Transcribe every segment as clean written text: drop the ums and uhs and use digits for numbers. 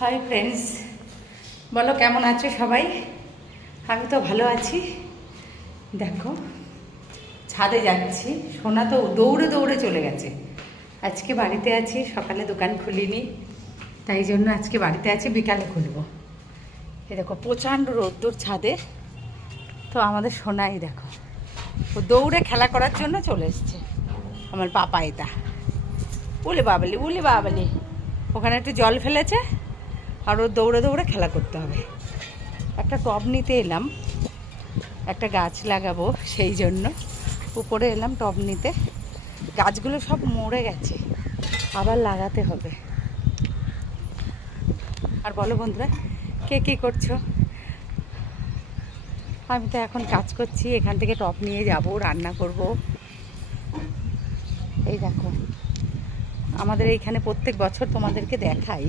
Hi friends, বলো কেমন আছো সবাই? আমি তো ভালো আছি। দেখো ছাদে যাচ্ছি, সোনা তো দৌড়ে দৌড়ে চলে গেছে। আজকে বাড়িতে আছি, সকালে দোকান খুলিনি, তাই জন্য আজকে বাড়িতে আছি, বিকালে খুলবো। এই দেখো প্রচণ্ড রোদ্দুর ছাদে, তো আমাদের সোনাই দেখো ও দৌড়ে খেলা করার জন্য চলে এসছে। আমার পাপা এটা উলে বাবালি ওখানে একটু জল ফেলেছে, আর ও দৌড়ে দৌড়ে খেলা করতে হবে। একটা টব নিতে এলাম, একটা গাছ লাগাবো, সেই জন্য উপরে এলাম টব নিতে। গাছগুলো সব মরে গেছে, আবার লাগাতে হবে। আর বলো বন্ধুরা, কে কী করছো? আমি তো এখন কাজ করছি, এখান থেকে টব নিয়ে যাব, রান্না করব। এই দেখো আমাদের এইখানে প্রত্যেক বছর তোমাদেরকে দেখাই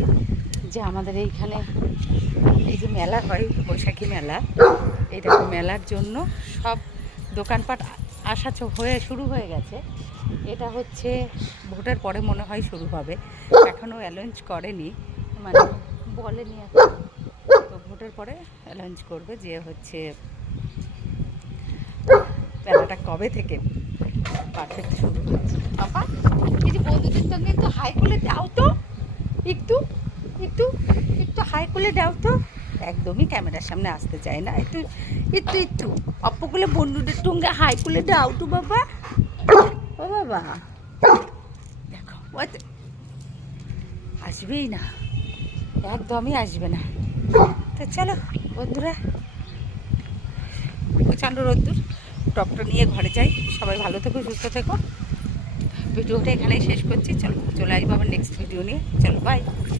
যে আমাদের এইখানে এই যে মেলা হয়, বৈশাখী মেলা। এই দেখো মেলার জন্য সব দোকানপাট আসা শুরু হয়ে গেছে। এটা হচ্ছে ভোটের পরে মনে হয় শুরু হবে, এখনও অ্যালাউন্স করেনি, মানে বলেনি এখন। তো ভোটের পরে অ্যালাউন্স করবে যে হচ্ছে মেলাটা কবে থেকে পারফেক্ট শুরু হচ্ছে। বাবা এই যে বন্ধুদের সঙ্গে একটু হাই করে দাও তো, একটু একটু একটু হাই করে দাও তো। একদমই ক্যামেরার সামনে আসতে চায় না, একটু একটু একটু অপ্পগুলো বন্ধুদের সঙ্গে হাই করে দাও তো বাবা। ও বাবা দেখো আসবেই না, একদমই আসবে না। তো চলো বন্ধুরা, প্রচণ্ড রোদ্দুর, টপটা নিয়ে ঘরে যাই। সবাই ভালো থেকো, সুস্থ থেকো। ভিডিওটা এখানেই শেষ করছি, চলো চলে আসবো আবার নেক্সট ভিডিও নিয়ে। চলো বাই।